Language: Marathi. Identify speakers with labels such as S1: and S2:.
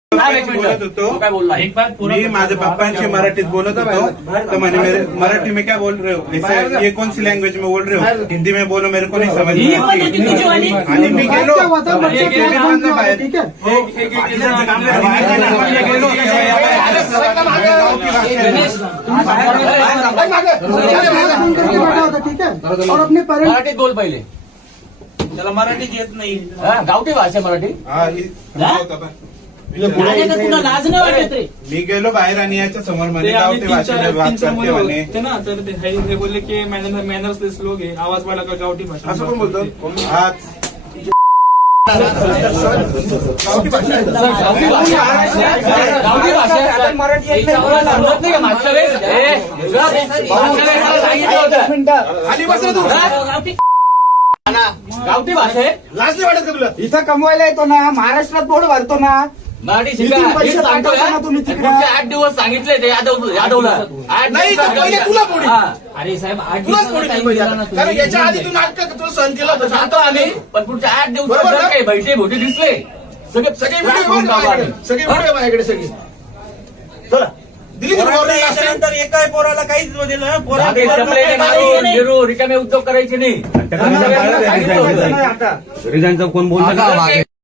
S1: बोलत होतो मी माझ्या पप्पांशी मराठीत बोलत होतो तो मैंने मराठी में क्या बोल रहे हो ऐसा ये कौन सी लैंग्वेज में बोल रहे हो हिंदी में बोलो मेरे को नहीं समझ आणि मी गेलो
S2: मराठीत बोल पहिले
S3: त्याला मराठीच येत नाही
S2: गावठी भाषा मराठी
S3: तुला लाज नाही वाटत रे
S1: मी गेलो बाहेर आणि याच्या समोर मध्ये गावठी भाषेत बात करते म्हणे
S4: ना तर ते बोलले की मॅनर्सलेस लोक आहे आवाज वाढला का गावठी भाषा
S1: असं कोण बोलतो आज
S2: गावठी भाषा मराठी समजत नाही का मागच्या वेळेस गावठी भाषा आहे
S1: लाज नाही वाटत का तुला
S5: इथं कमवायला येतो ना महाराष्ट्रात पोट भरतो ना
S2: मराठी
S5: इथून
S2: शिका
S5: पैसे
S2: हेच सांगतोय
S5: पाठवता ना तुम्ही तिकडे.
S2: पुढचे 8 दिवस सांगितले ते यादवला 8
S1: नाही
S2: दिवस
S1: तर पहिले तुला पोडी
S2: हा.
S3: अरे साहेब 8
S1: तुलाच पोडी केली पाहिजे आता. कारण याच्या आधी तू नाटक तुला सहन केलं होतं
S2: सांगतो आम्ही पण पुढच्या 8 दिवसात
S1: बरोबर
S2: जर
S1: ना?
S2: काही बैठे भोटे दिसले
S1: सगळे व्हिडिओ माझ्याकडे सगळे व्हिडिओ माझ्याकडे सगळी चला दिली का
S3: पोराला
S1: पोराला असं?
S3: याच्यानंतर एकाही पोराला काहीच दिलं
S2: पोरा रिकामे उद्योग करायचे नाही
S5: सांगितलं होतं ना आता.
S6: रिझाईनचा कोण बोलतो